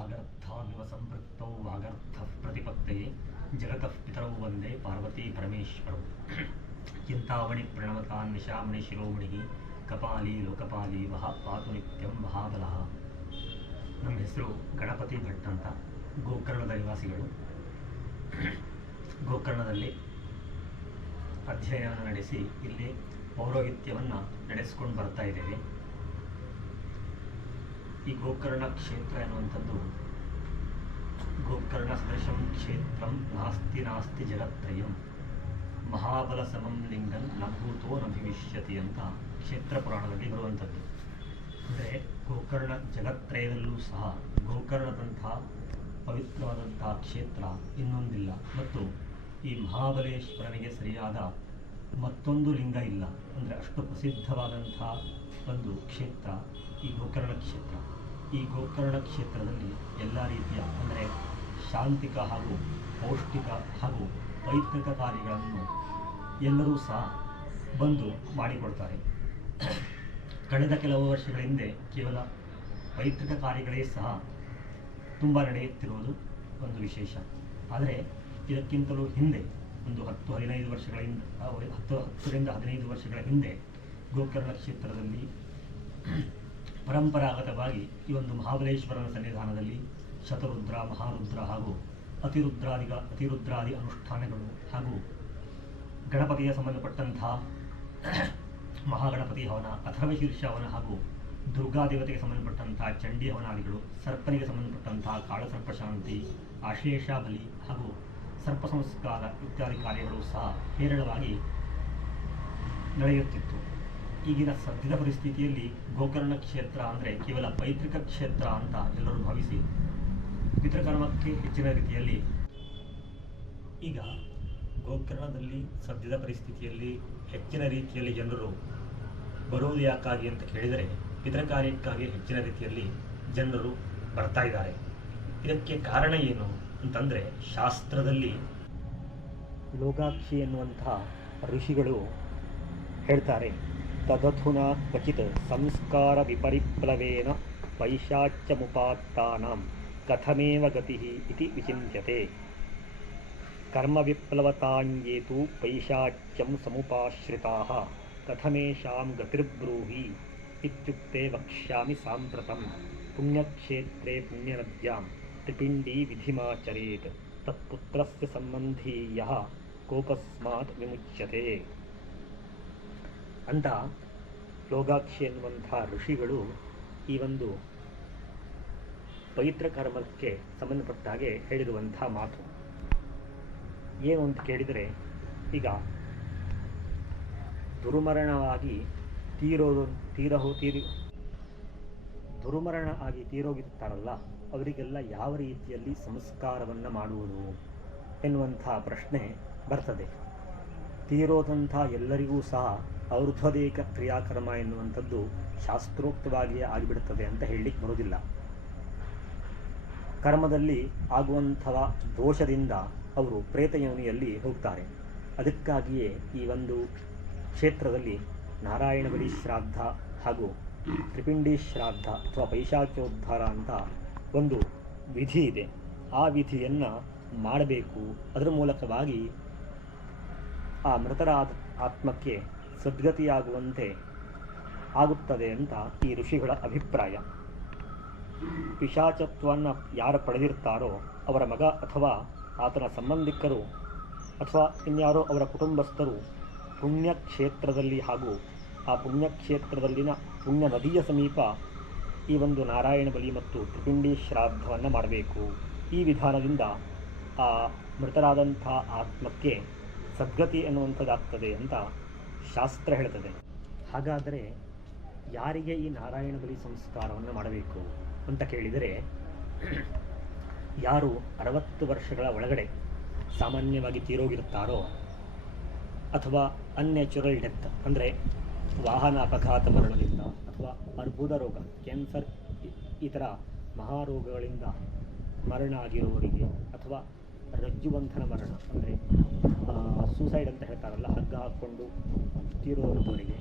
ವಾಗರ್ಥಾವಿವ ಸಂಪೃಕ್ತೌ ವಾಗರ್ಥಃ ಪ್ರತಿಪತ್ತಯೇ ಜಗತಃ ಪಿತರೌ ವಂದೇ ಪಾರ್ವತೀ ಪರಮೇಶ್ವರೌ. ಚಿಂತಾಮಣಿ ಪ್ರಣವತಾನ್ ನಿಶಾಮಣಿ ಶಿರೋಮಣಿ ಕಪಾಲಿ ಲೋಕಪಾಲಿ ವಹ ಪಾತು ನಿತ್ಯಂ ಮಹಾಬಲಃ. ನಮ್ಮ ಹೆಸರು ಗಣಪತಿ ಭಟ್ ಅಂತ, ಗೋಕರ್ಣದ ನಿವಾಸಿಗಳು. ಗೋಕರ್ಣದಲ್ಲಿ ಅಧ್ಯಯನ ನಡೆಸಿ ಇಲ್ಲಿ ಪೌರೋಹಿತ್ಯವನ್ನು ನಡೆಸಿಕೊಂಡು ಬರ್ತಾ ಇದ್ದೇವೆ. ಈ ಗೋಕರ್ಣ ಕ್ಷೇತ್ರ ಎನ್ನುವಂಥದ್ದು ಗೋಕರ್ಣ ಸದೃಶಂ ಕ್ಷೇತ್ರಂ ನಾಸ್ತಿ ನಾಸ್ತಿ ಜಗತ್ರಯಂ ಮಹಾಬಲ ಸಮಂ ಲಿಂಗಂ ನಭೂತೋ ನಭಿವಿಷ್ಯತಿ ಅಂತ ಕ್ಷೇತ್ರ ಪುರಾಣದಲ್ಲಿ ಬರುವಂಥದ್ದು. ಅಂದರೆ ಗೋಕರ್ಣ ಜಗತ್ರಯದಲ್ಲೂ ಸಹ ಗೋಕರ್ಣದಂಥ ಪವಿತ್ರವಾದಂಥ ಕ್ಷೇತ್ರ ಇನ್ನೊಂದಿಲ್ಲ, ಮತ್ತು ಈ ಮಹಾಬಲೇಶ್ವರನಿಗೆ ಸರಿಯಾದ ಮತ್ತೊಂದು ಲಿಂಗ ಇಲ್ಲ. ಅಂದರೆ ಅಷ್ಟು ಪ್ರಸಿದ್ಧವಾದಂಥ ಒಂದು ಕ್ಷೇತ್ರ ಈ ಗೋಕರ್ಣ ಕ್ಷೇತ್ರ. ಈ ಗೋಕರ್ಣ ಕ್ಷೇತ್ರದಲ್ಲಿ ಎಲ್ಲ ರೀತಿಯ ಅಂದರೆ ಶಾಂತಿಕ ಹಾಗೂ ಪೌಷ್ಟಿಕ ಹಾಗೂ ಪೈತೃಕ ಕಾರ್ಯಗಳನ್ನು ಎಲ್ಲರೂ ಸಹ ಬಂದು ಮಾಡಿಕೊಡ್ತಾರೆ. ಕಳೆದ ಕೆಲವು ವರ್ಷಗಳ ಹಿಂದೆ ಕೇವಲ ಪೈತೃಕ ಕಾರ್ಯಗಳೇ ಸಹ ತುಂಬ ನಡೆಯುತ್ತಿರುವುದು ಒಂದು ವಿಶೇಷ. ಆದರೆ ಇದಕ್ಕಿಂತಲೂ ಹಿಂದೆ ಒಂದು 10-15 ವರ್ಷಗಳ ಹಿಂದೆ 10ರಿಂದ 15 ವರ್ಷಗಳ ಹಿಂದೆ ಗೋಕರ್ಣ ಕ್ಷೇತ್ರದಲ್ಲಿ ಪರಂಪರಾಗತವಾಗಿ ಈ ಒಂದು ಮಹಾಬಲೇಶ್ವರನ ಸನ್ನಿಧಾನದಲ್ಲಿ ಶತರುದ್ರ, ಮಹಾರುದ್ರ ಹಾಗೂ ಅತಿರುದ್ರಾದಿ ಅನುಷ್ಠಾನಗಳು ಹಾಗೂ ಗಣಪತಿಗೆ ಸಂಬಂಧಪಟ್ಟಂತಹ ಮಹಾಗಣಪತಿ ಹವನ, ಅಥರ್ವಶೀರ್ಷ ಹವನ ಹಾಗೂ ದುರ್ಗಾದೇವತೆಗೆ ಸಂಬಂಧಪಟ್ಟಂತಹ ಚಂಡಿ ಹವನಾದಿಗಳು, ಸರ್ಪನಿಗೆ ಸಂಬಂಧಪಟ್ಟಂತಹ ಕಾಳಸರ್ಪಶಾಂತಿ, ಆಶ್ಲೇಷ ಬಲಿ ಹಾಗೂ ಸರ್ಪ ಸಂಸ್ಕಾರ ಇತ್ಯಾದಿ ಕಾರ್ಯಗಳು ಸಹ ಹೇರಳವಾಗಿ ನಡೆಯುತ್ತಿತ್ತು. ಈಗಿನ ಸದ್ಯದ ಪರಿಸ್ಥಿತಿಯಲ್ಲಿ ಗೋಕರ್ಣ ಕ್ಷೇತ್ರ ಅಂದರೆ ಕೇವಲ ಪೈತೃಕ ಕ್ಷೇತ್ರ ಅಂತ ಎಲ್ಲರೂ ಭಾವಿಸಿ ಪಿತೃಕರ್ಮಕ್ಕೆ ಹೆಚ್ಚಿನ ರೀತಿಯಲ್ಲಿ ಈಗ ಗೋಕರ್ಣದಲ್ಲಿ ಸದ್ಯದ ಪರಿಸ್ಥಿತಿಯಲ್ಲಿ ಹೆಚ್ಚಿನ ರೀತಿಯಲ್ಲಿ ಜನರು ಬರುವುದು ಯಾಕಾಗಿ ಅಂತ ಕೇಳಿದರೆ ಪಿತೃಕಾರ್ಯಕ್ಕಾಗಿ ಹೆಚ್ಚಿನ ರೀತಿಯಲ್ಲಿ ಜನರು ಬರ್ತಾ ಇದ್ದಾರೆ. ಇದಕ್ಕೆ ಕಾರಣ ಏನು ಅಂತಂದರೆ, ಶಾಸ್ತ್ರದಲ್ಲಿ ಲೋಕಾಕ್ಷಿ ಎನ್ನುವಂತಹ ಋಷಿಗಳು ಹೇಳ್ತಾರೆ, ತದಧುನಾ ಕ್ವಚಿತ್ ಸಂಸ್ಕಾರ ವಿಪರಿಪ್ಲವೇನ ಪೈಶಾಚ್ಯಮುಪಾತ್ತಾನಾಂ ಕಥಮೇವ ಗತಿ ಇತಿ ವಿಚಿಂತ್ಯತೆ. ಕರ್ಮ ವಿಪ್ಲವತಾನ್ಯೇತು ಪೈಶಾಚ್ಯಂ ಸಮುಪಾಶ್ರಿತಾಃ ಕಥಮೇಷಾಂ ಗತಿರ್ಬ್ರೂಹಿ ಇತ್ಯುಕ್ತೆ ವಕ್ಷ್ಯಾಮಿ ಸಾಂಪ್ರತಂ. ಪುಣ್ಯಕ್ಷೇತ್ರೇ ಪುಣ್ಯನದ್ಯಾಂ ತ್ರಿಪಿಂಡಿ ವಿಧಿಮಾಚರೇತ್ ತತ್ಪುತ್ರಸ್ಯ ಸಂಬಂಧೀ ಯಃ ಕೋಪಸ್ಮಾತ್ ವಿಮುಚ್ಯತೆ ಅಂತ ಲೋಕಾಕ್ಷಿ ಎನ್ನುವಂಥ ಋಷಿಗಳು ಈ ಒಂದು ಪವಿತ್ರ ಕರ್ಮಕ್ಕೆ ಸಂಬಂಧಪಟ್ಟ ಹಾಗೆ ಹೇಳಿರುವಂಥ ಮಾತು ಏನು ಅಂತ ಕೇಳಿದರೆ, ಈಗ ದುರ್ಮರಣವಾಗಿ ದುರ್ಮರಣ ಆಗಿ ತೀರೋಗಿರ್ತಾರಲ್ಲ, ಅವರಿಗೆಲ್ಲ ಯಾವ ರೀತಿಯಲ್ಲಿ ಸಂಸ್ಕಾರವನ್ನು ಮಾಡುವುದು ಎನ್ನುವಂಥ ಪ್ರಶ್ನೆ ಬರ್ತದೆ. ತೀರೋದಂಥ ಎಲ್ಲರಿಗೂ ಸಹ ಔರ್ಧ್ವದೇಕ ಕ್ರಿಯಾಕರ್ಮ ಎನ್ನುವಂಥದ್ದು ಶಾಸ್ತ್ರೋಕ್ತವಾಗಿಯೇ ಆಗಿಬಿಡುತ್ತದೆ ಅಂತ ಹೇಳಲಿಕ್ಕೆ ಬರುವುದಿಲ್ಲ. ಕರ್ಮದಲ್ಲಿ ಆಗುವಂತಹ ದೋಷದಿಂದ ಅವರು ಪ್ರೇತಯೋನಿಯಲ್ಲಿ ಹೋಗ್ತಾರೆ. ಅದಕ್ಕಾಗಿಯೇ ಈ ಒಂದು ಕ್ಷೇತ್ರದಲ್ಲಿ ನಾರಾಯಣ ಬಲಿ ಶ್ರಾದ್ದ ಹಾಗೂ ತ್ರಿಪಿಂಡಿ ಶ್ರಾದ್ದ ಅಥವಾ ಪೈಶಾಚೋದ್ಧಾರ ಅಂತ ಒಂದು ವಿಧಿ ಇದೆ. ಆ ವಿಧಿಯನ್ನು ಮಾಡಬೇಕು. ಅದರ ಮೂಲಕವಾಗಿ ಆ ಮೃತರಾದ ಆತ್ಮಕ್ಕೆ ಸದ್ಗತಿಯಾಗುವಂತೆ ಆಗುತ್ತದೆ ಅಂತ ಈ ಋಷಿಗಳ ಅಭಿಪ್ರಾಯ. ಪಿಶಾಚತ್ವವನ್ನು ಯಾರು ಪಡೆದಿರ್ತಾರೋ ಅವರ ಮಗ ಅಥವಾ ಆತನ ಸಂಬಂಧಿಕರು ಅಥವಾ ಇನ್ಯಾರೋ ಅವರ ಕುಟುಂಬಸ್ಥರು ಪುಣ್ಯಕ್ಷೇತ್ರದಲ್ಲಿ ಹಾಗೂ ಆ ಪುಣ್ಯಕ್ಷೇತ್ರದಲ್ಲಿನ ಪುಣ್ಯ ನದಿಯ ಸಮೀಪ ಈ ಒಂದು ನಾರಾಯಣ ಬಲಿ ಮತ್ತು ತ್ರಿಪಿಂಡಿ ಶ್ರಾದ್ದವನ್ನು ಮಾಡಬೇಕು. ಈ ವಿಧಾನದಿಂದ ಆ ಮೃತರಾದಂಥ ಆತ್ಮಕ್ಕೆ ಸದ್ಗತಿ ಎನ್ನುವಂಥದ್ದಾಗ್ತದೆ ಅಂತ ಶಾಸ್ತ್ರ ಹೇಳ್ತದೆ. ಹಾಗಾದರೆ ಯಾರಿಗೆ ಈ ನಾರಾಯಣ ಬಲಿ ಸಂಸ್ಕಾರವನ್ನು ಮಾಡಬೇಕು ಅಂತ ಕೇಳಿದರೆ, ಯಾರು 60 ವರ್ಷಗಳ ಒಳಗಡೆ ಸಾಮಾನ್ಯವಾಗಿ ತೀರೋಗಿರುತ್ತಾರೋ ಅಥವಾ ಅನ್ಯಾಚುರಲ್ ಡೆತ್ ಅಂದರೆ ವಾಹನ ಅಪಘಾತ ಮರಣದಿಂದ ಅಥವಾ ಅರ್ಬುದ ರೋಗ, ಕ್ಯಾನ್ಸರ್ ಈ ಥರ ಮಹಾರೋಗಗಳಿಂದ ಮರಣ ಆಗಿರುವವರಿಗೆ ಅಥವಾ ರಜ್ಜುಬಂಧನ ಮರಣ ಅಂದರೆ ಸೂಸೈಡ್ ಅಂತ ಹೇಳ್ತಾರಲ್ಲ, ಹಗ್ಗ ಹಾಕ್ಕೊಂಡು ತೀರುವಂಥವರಿಗೆ,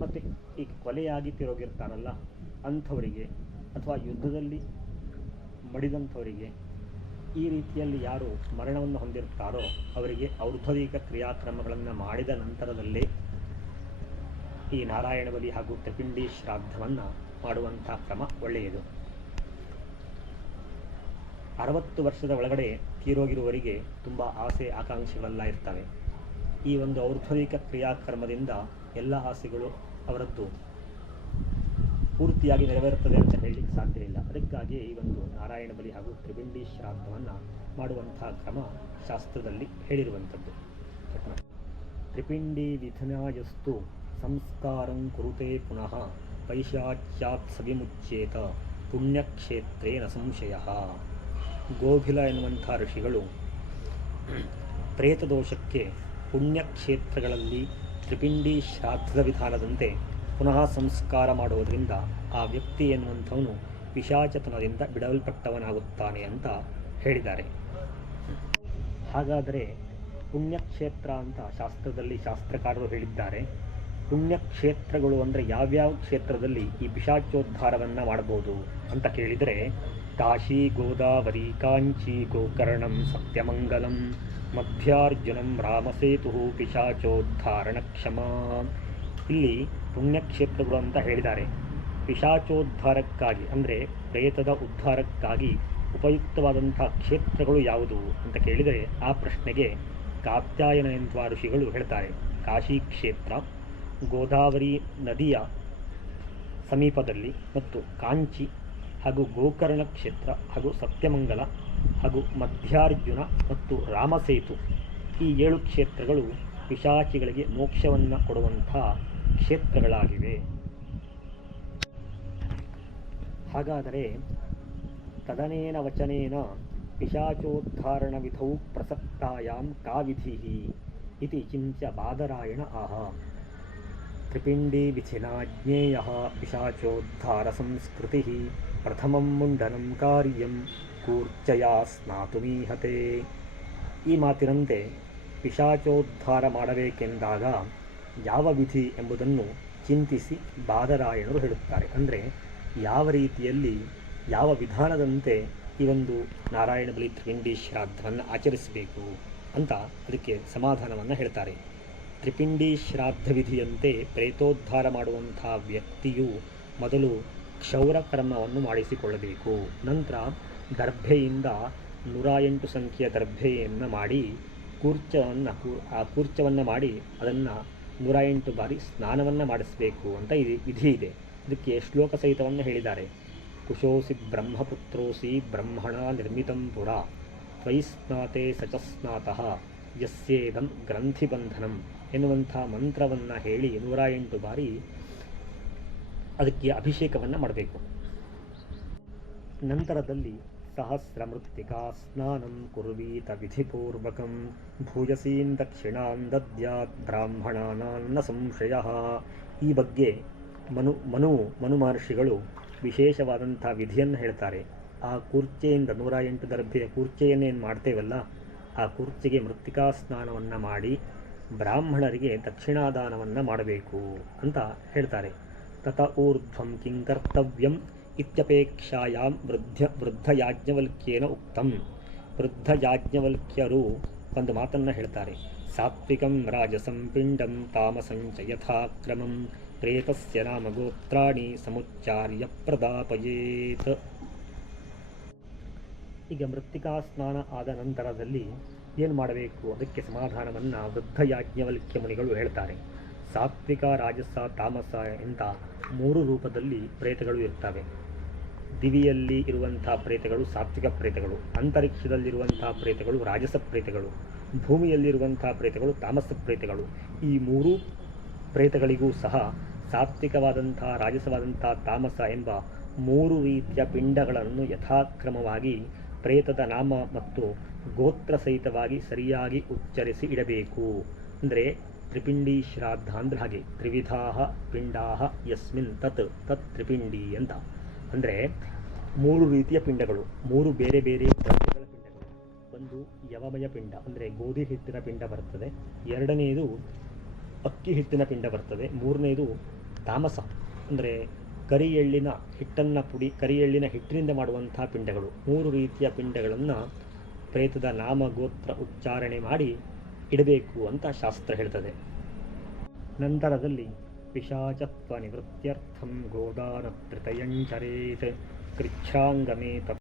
ಮತ್ತು ಈ ಕೊಲೆಯಾಗಿ ತೀರೋಗಿರ್ತಾರಲ್ಲ ಅಂಥವರಿಗೆ, ಅಥವಾ ಯುದ್ಧದಲ್ಲಿ ಮಡಿದಂಥವರಿಗೆ, ಈ ರೀತಿಯಲ್ಲಿ ಯಾರು ಮರಣವನ್ನು ಹೊಂದಿರ್ತಾರೋ ಅವರಿಗೆ ಔರ್ಧ್ವರಿಕ ಕ್ರಿಯಾಕ್ರಮಗಳನ್ನು ಮಾಡಿದ ನಂತರದಲ್ಲೇ ಈ ನಾರಾಯಣ ಬಲಿ ಹಾಗೂ ತ್ರಿಪಿಂಡಿ ಶ್ರಾದ್ದವನ್ನು ಮಾಡುವಂಥ ಕ್ರಮ ಒಳ್ಳೆಯದು. 60 ವರ್ಷದ ಒಳಗಡೆ ತೀರೋಗಿರುವವರಿಗೆ ತುಂಬ ಆಸೆ ಆಕಾಂಕ್ಷೆಗಳೆಲ್ಲ ಇರ್ತವೆ. ಈ ಒಂದು ಔರ್ಧ್ವರಿಕ ಕ್ರಿಯಾಕ್ರಮದಿಂದ ಎಲ್ಲ ಆಸೆಗಳು ಅವರದ್ದು ಪೂರ್ತಿಯಾಗಿ ನೆರವೇರುತ್ತದೆ ಅಂತ ಹೇಳಲಿಕ್ಕೆ ಸಾಧ್ಯ ಇಲ್ಲ. ಅದಕ್ಕಾಗಿ ಈ ಒಂದು ನಾರಾಯಣ ಬಲಿ ಹಾಗೂ ತ್ರಿಪಿಂಡಿ ಶ್ರಾದ್ದವನ್ನು ಮಾಡುವಂಥ ಕ್ರಮ ಶಾಸ್ತ್ರದಲ್ಲಿ ಹೇಳಿರುವಂಥದ್ದು. ತ್ರಿಪಿಂಡಿ ವಿಧನಾಯಸ್ತು ಸಂಸ್ಕಾರಂ ಕುರುತೆ ಪುನಃ ಪೈಶಾಚ್ಯಾತ್ ಸವಿಮುಚ್ಯೇತ ಪುಣ್ಯಕ್ಷೇತ್ರೇ ನ ಸಂಶಯ. ಗೋಭಿಲ ಎನ್ನುವಂಥ ಋಷಿಗಳು ಪ್ರೇತದೋಷಕ್ಕೆ ಪುಣ್ಯಕ್ಷೇತ್ರಗಳಲ್ಲಿ ತ್ರಿಪಿಂಡಿ ಶ್ರಾದ್ದದ ವಿಧಾನದಂತೆ ಪುನಃ ಸಂಸ್ಕಾರ ಮಾಡುವುದರಿಂದ ಆ ವ್ಯಕ್ತಿ ಎನ್ನುವಂಥವನು ಪಿಶಾಚತನದಿಂದ ಬಿಡಲ್ಪಟ್ಟವನಾಗುತ್ತಾನೆ ಅಂತ ಹೇಳಿದ್ದಾರೆ. ಹಾಗಾದರೆ ಪುಣ್ಯಕ್ಷೇತ್ರ ಅಂತ ಶಾಸ್ತ್ರದಲ್ಲಿ ಶಾಸ್ತ್ರಕಾರರು ಹೇಳಿದ್ದಾರೆ. ಪುಣ್ಯಕ್ಷೇತ್ರಗಳು ಅಂದರೆ ಯಾವ್ಯಾವ ಕ್ಷೇತ್ರದಲ್ಲಿ ಈ ಪಿಶಾಚೋದ್ಧಾರವನ್ನು ಮಾಡಬಹುದು ಅಂತ ಕೇಳಿದರೆ, ಕಾಶಿ, ಗೋದಾವರಿ, ಕಾಂಚಿ, ಗೋಕರ್ಣಂ, ಸತ್ಯಮಂಗಲಂ, ಮಧ್ಯಾರ್ಜುನಂ, ರಾಮಸೇತು, ಪಿಶಾಚೋದ್ಧಾರಣ ಕ್ಷಮ. ಇಲ್ಲಿ ಪುಣ್ಯಕ್ಷೇತ್ರಗಳು ಅಂತ ಹೇಳಿದ್ದಾರೆ. ಪಿಶಾಚೋದ್ಧಾರಕ್ಕಾಗಿ ಅಂದರೆ ಪ್ರೇತದ ಉದ್ಧಾರಕ್ಕಾಗಿ ಉಪಯುಕ್ತವಾದಂಥ ಕ್ಷೇತ್ರಗಳು ಯಾವುದು ಅಂತ ಕೇಳಿದರೆ, ಆ ಪ್ರಶ್ನೆಗೆ ಕಾತ್ಯಾಯನ ಎನ್ನುವ ಋಷಿಗಳು ಹೇಳ್ತಾರೆ. ಕಾಶಿ ಕ್ಷೇತ್ರ, ಗೋದಾವರಿ ನದಿಯ ಸಮೀಪದಲ್ಲಿ ಮತ್ತು ಕಾಂಚಿ ಹಾಗೂ ಗೋಕರ್ಣ ಕ್ಷೇತ್ರ ಹಾಗೂ ಸತ್ಯಮಂಗಲ ಹಾಗೂ ಮಧ್ಯಾರ್ಜುನ ಮತ್ತು ರಾಮಸೇತು, ಈ 7 ಕ್ಷೇತ್ರಗಳು ಪಿಶಾಚಿಗಳಿಗೆ ಮೋಕ್ಷವನ್ನು ಕೊಡುವಂಥ ಕ್ಷೇತ್ರಗಳಾಗಿವೆ. ಹಾಗಾದರೆ ತದನೇನ ವಚನೇನ ಪಿಶಾಚೋದ್ಧಾರಣ ವಿಧೌ ಪ್ರಸಕ್ತಾಯಾಂ ಕಾ ವಿಧಿ ಇತಿ ಚಿಂತ್ಯ ಬಾದರಾಯಣ ಆಹ. ತ್ರಿಪಿಂಡಿ ವಿಧಿನಾ ಜ್ಞೇಯಃ ಪಿಶಾಚೋದ್ಧಾರ ಸಂಸ್ಕೃತಿ ಪ್ರಥಮಂ ಮುಂಡನಂ ಕಾರ್ಯಂ ಕೂರ್ಚಯಾ ಸ್ನಾತುಮೀಹತೆ. ಈ ಮಾತಿನಂತೆ ಪಿಶಾಚೋದ್ಧಾರ ಮಾಡಬೇಕೆಂದಾಗ ಯಾವ ವಿಧಿ ಎಂಬುದನ್ನು ಚಿಂತಿಸಿ ಬಾದರಾಯಣರು ಹೇಳುತ್ತಾರೆ. ಅಂದರೆ ಯಾವ ರೀತಿಯಲ್ಲಿ ಯಾವ ವಿಧಾನದಂತೆ ಈ ಒಂದು ನಾರಾಯಣ ಬಲಿ ತ್ರಿಪಿಂಡಿ ಶ್ರಾದ್ದವನ್ನು ಆಚರಿಸಬೇಕು ಅಂತ ಅದಕ್ಕೆ ಸಮಾಧಾನವನ್ನು ಹೇಳ್ತಾರೆ. ತ್ರಿಪಿಂಡಿ ಶ್ರಾದ್ದ ವಿಧಿಯಂತೆ ಪ್ರೇತೋದ್ಧಾರ ಮಾಡುವಂಥ ವ್ಯಕ್ತಿಯು ಮೊದಲು ಕ್ಷೌರ ಕರ್ಮವನ್ನು ಮಾಡಿಸಿಕೊಳ್ಳಬೇಕು. ನಂತರ ದರ್ಭೆಯಿಂದ 108 ಸಂಖ್ಯೆಯ ದರ್ಭೆಯನ್ನು ಮಾಡಿ ಕೂರ್ಚವನ್ನು ಮಾಡಿ ಅದನ್ನು 108 ಬಾರಿ ಸ್ನಾನವನ್ನು ಮಾಡಿಸಬೇಕು ಅಂತ ವಿಧಿ ಇದೆ. ಇದಕ್ಕೆ ಶ್ಲೋಕ ಸಹಿತವನ್ನು ಹೇಳಿದ್ದಾರೆ. ಕುಶೋಸಿ ಬ್ರಹ್ಮಪುತ್ರೋಸಿ ಬ್ರಹ್ಮಣ ನಿರ್ಮಿತಂ ಪುರ ತ್ವಯಿ ಸ್ನಾತೆ ಸಚಸ್ನಾತಃ ಯಸ್ಯೇದಂ ಗ್ರಂಥಿಬಂಧನಂ ಎನ್ನುವಂಥ ಮಂತ್ರವನ್ನು ಹೇಳಿ 108 ಬಾರಿ ಅದಕ್ಕೆ ಅಭಿಷೇಕವನ್ನು ಮಾಡಬೇಕು. ನಂತರದಲ್ಲಿ ಸಹಸ್ರಮೃತ್ತಿಕಾ ಸ್ನಾನಂ ಕುರ್ವೀತ ವಿಧಿಪೂರ್ವಕಂ ಭೂಯಸೀಂ ದಕ್ಷಿಣಾಂ ದದ್ಯಾತ್ ಬ್ರಾಹ್ಮಣಾನಾನ್ನ ಸಂಶಯ. ಈ ಬಗ್ಗೆ ಮನು ಮಹರ್ಷಿಗಳು ವಿಶೇಷವಾದಂಥ ವಿಧಿಯನ್ನು ಹೇಳ್ತಾರೆ. ಆ ಕೂರ್ಚೆಯಿಂದ 108 ದರ್ಭೆಯ ಕೂರ್ಚೆಯನ್ನೇನು ಮಾಡ್ತೇವಲ್ಲ, ಆ ಕೂರ್ಚೆಗೆ ಮೃತ್ತಿಕಾ ಸ್ನಾನವನ್ನು ಮಾಡಿ ಬ್ರಾಹ್ಮಣರಿಗೆ ದಕ್ಷಿಣಾದಾನವನ್ನು ಮಾಡಬೇಕು ಅಂತ ಹೇಳ್ತಾರೆ. ತತ ಊರ್ಧ್ವಂ ಕಿಂ ಕರ್ತವ್ಯಂ ಇತ್ಯಪೇಕ್ಷಾಯಾಂ ವೃದ್ಧ ಯಾಜ್ಞವಲ್ಕ್ಯೇನ ಉಕ್ತಂ. ವೃದ್ಧ ಯಾಜ್ಞವಲ್ಕ್ಯರು ಒಂದು ಮಾತನ್ನು ಹೇಳ್ತಾರೆ. ಸಾತ್ವಿಕಂ ರಾಜಸಂ ಪಿಂಡಂ ತಾಮಸಂಚ ಯಥಾಕ್ರಮಂ ಪ್ರೇತಸ್ಯ ನಾಮ ಗೋತ್ರಾಣಿ ಸಮುಚ್ಚಾರ್ಯ ಪ್ರದಾಪಯೇತ್. ಈಗ ಮೃತ್ತಿಕಾ ಸ್ನಾನ ಆದ ನಂತರದಲ್ಲಿ ಏನು ಮಾಡಬೇಕು, ಅದಕ್ಕೆ ಸಮಾಧಾನವನ್ನು ವೃದ್ಧ ಯಾಜ್ಞವಲ್ಕ್ಯ ಮುನಿಗಳು ಹೇಳ್ತಾರೆ. ಸಾತ್ವಿಕ, ರಾಜಸ, ತಾಮಸ ಅಂತ 3 ರೂಪದಲ್ಲಿ ಪ್ರೇತಗಳು ಇರ್ತವೆ. ದಿವಿಯಲ್ಲಿ ಇರುವಂಥ ಪ್ರೇತಗಳು ಸಾತ್ವಿಕ ಪ್ರೇತಗಳು, ಅಂತರಿಕ್ಷದಲ್ಲಿರುವಂಥ ಪ್ರೇತಗಳು ರಾಜಸ ಪ್ರೇತಗಳು, ಭೂಮಿಯಲ್ಲಿರುವಂಥ ಪ್ರೇತಗಳು ತಾಮಸ ಪ್ರೇತಗಳು. ಈ 3 ಪ್ರೇತಗಳಿಗೂ ಸಹ ಸಾತ್ವಿಕವಾದಂಥ, ರಾಜಸವಾದಂಥ, ತಾಮಸ ಎಂಬ 3 ರೀತಿಯ ಪಿಂಡಗಳನ್ನು ಯಥಾಕ್ರಮವಾಗಿ ಪ್ರೇತದ ನಾಮ ಮತ್ತು ಗೋತ್ರ ಸಹಿತವಾಗಿ ಸರಿಯಾಗಿ ಉಚ್ಚರಿಸಿ ಇಡಬೇಕು. ಅಂದರೆ ತ್ರಿಪಿಂಡಿ ಶ್ರಾದ್ದ ಅಂದರೆ ಹಾಗೆ ತ್ರಿವಿಧಾ ಪಿಂಡಾ ಯಸ್ಮಿನ್ ತತ್ ತ್ರಿಪಿಂಡಿ ಅಂತ. ಅಂದರೆ 3 ರೀತಿಯ ಪಿಂಡಗಳು, 3 ಬೇರೆ ಬೇರೆ ದ್ರವ್ಯಗಳ ಪಿಂಡಗಳು. ಒಂದು ಯವಮಯ ಪಿಂಡ ಅಂದರೆ ಗೋಧಿ ಹಿಟ್ಟಿನ ಪಿಂಡ ಬರ್ತದೆ, 2ನೇದು ಅಕ್ಕಿ ಹಿಟ್ಟಿನ ಪಿಂಡ ಬರ್ತದೆ, 3ನೇದು ತಾಮಸ ಅಂದರೆ ಕರಿ ಎಳ್ಳಿನ ಹಿಟ್ಟಿನಿಂದ ಮಾಡುವಂಥ ಪಿಂಡಗಳು. 3 ರೀತಿಯ ಪಿಂಡಗಳನ್ನು ಪ್ರೇತದ ನಾಮಗೋತ್ರ ಉಚ್ಚಾರಣೆ ಮಾಡಿ ಇಡಬೇಕು ಅಂತ ಶಾಸ್ತ್ರ ಹೇಳ್ತದೆ. ನಂತರದಲ್ಲಿ ಪಿಶಾಚತ್ವ ನಿವೃತ್ತ್ಯರ್ಥಂ ಗೋದಾನ ತೃತಯಂಚರೇತ್ ಕೃಚ್ಛಾಂಗಮೇ